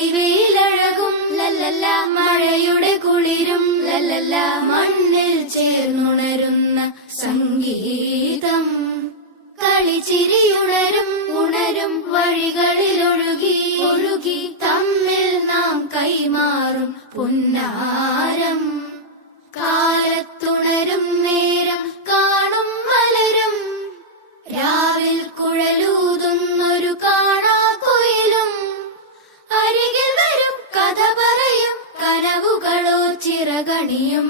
പൊളിവെയിലഴകും ലല്ലല്ല, മഴയുടെ കുളിരും ലല്ലല്ല, മണ്ണിൽ ചേർന്നുണരുന്ന സംഗീതം. കളിച്ചിരിയുണരും ഉണരും വഴികളിലൊഴുകി ഒഴുകി തമ്മിൽ നാം കൈമാറും പുന്നാരം. കാലത്തുണരും നേരം കാണും മലരും, രാവിൽ കുഴലൂതുന്നൊരു കാണാക്കുയിലും. അരികിൽ വരും കഥ പറയും കനവുകളോ ചിറകണിയും